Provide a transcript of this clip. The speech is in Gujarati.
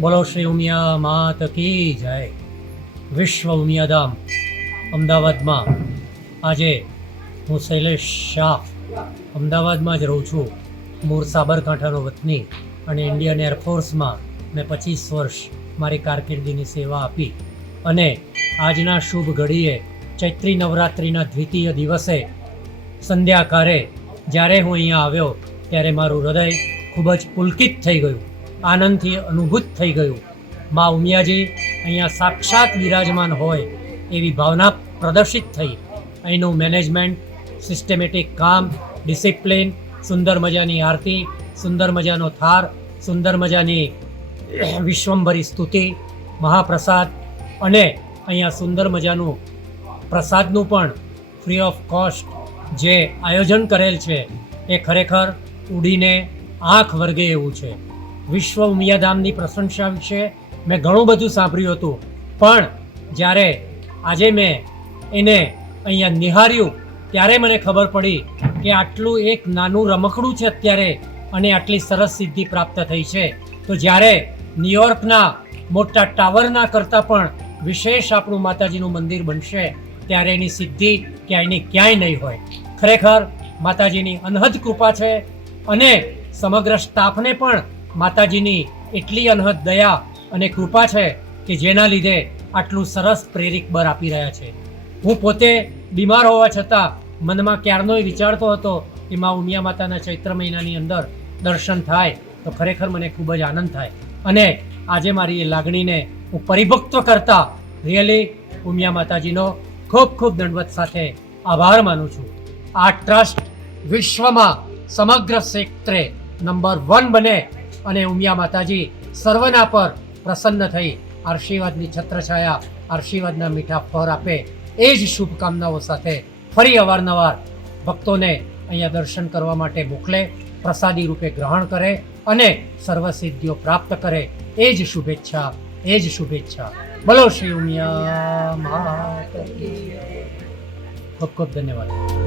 બોલો શ્રી ઉમિયા માત કી જય. વિશ્વ ઉમિયાધામ અમદાવાદમાં આજે હું શૈલેષ શાહ અમદાવાદમાં જ રહું છું. મૂળ સાબરકાંઠાનો વતની અને ઇન્ડિયન એરફોર્સમાં મેં 25 વર્ષ મારી કારકિર્દીની સેવા આપી અને આજના શુભ ઘડીએ ચૈત્રી નવરાત્રિના દ્વિતીય દિવસે સંધ્યાકાળે જ્યારે હું અહીંયા આવ્યો ત્યારે મારું હૃદય ખૂબ જ પુલકિત થઈ ગયું, આનંદથી અનુભૂત થઈ ગયું. મા ઉમિયાજી અહીંયા સાક્ષાત બિરાજમાન હોય એવી ભાવના પ્રદર્શિત થઈ. અહીંનું મેનેજમેન્ટ, સિસ્ટમેટિક કામ, ડિસિપ્લિન, સુંદર મજાની આરતી, સુંદર મજાનો થાર, સુંદર મજાની વિશ્વંભરી સ્તુતિ, મહાપ્રસાદ અને અહીંયા સુંદર મજાનું પ્રસાદનું પણ ફ્રી ઓફ કોસ્ટ જે આયોજન કરેલ છે એ ખરેખર ઉડીને આંખ વર્ગે એવું છે. વિશ્વ ઉમિયાધામની પ્રશંસા વિશે મેં ઘણું બધું સાંભળ્યું હતું, પણ જ્યારે આજે મેં એને અહીંયા નિહાળ્યું ત્યારે મને ખબર પડી કે આટલું એક નાનું રમકડું છે અત્યારે અને આટલી સરસ સિદ્ધિ પ્રાપ્ત થઈ છે. તો જ્યારે ન્યુયોર્કના મોટા ટાવરના કરતાં પણ વિશેષ આપણું માતાજીનું મંદિર બનશે ત્યારે એની સિદ્ધિ ક્યાંયની ક્યાંય નહીં હોય. ખરેખર માતાજીની અનહદ કૃપા છે અને સમગ્ર સ્ટાફને પણ માતાજીની એટલી અનહદ દયા અને કૃપા છે કે જેના લીધે આટલું સરસ પ્રેરિક બળ આપી રહ્યા છે. હું પોતે બીમાર હોવા છતાં મનમાં ક્યારનોય વિચારતો હતો કે મા ઉમિયા માતાના ચૈત્ર મહિનાની અંદર દર્શન થાય તો ખરેખર મને ખૂબ જ આનંદ થાય અને આજે મારી એ લાગણીને હું પરિભક્ત કરતા રિયલી ઉમિયા માતાજીનો ખૂબ ખૂબ દંડવત સાથે આભાર માનું છું. આ ટ્રસ્ટ વિશ્વમાં સમગ્ર ક્ષેત્રે નંબર 1 બને અને ઉમિયા માતાજી સર્વના પર પ્રસન્ન થઈ આશીર્વાદની છત્રછાયા, આશીર્વાદના મીઠા ફળ આપે એ જ શુભકામનાઓ સાથે ફરી અવારનવાર ભક્તોને અહીંયા દર્શન કરવા માટે મોકલે, પ્રસાદી રૂપે ગ્રહણ કરે અને સર્વસિદ્ધિઓ પ્રાપ્ત કરે એ જ શુભેચ્છા, એ જ શુભેચ્છા. બોલો શ્રી ઉમિયા માત કી જય. ખૂબ ખૂબ ધન્યવાદ.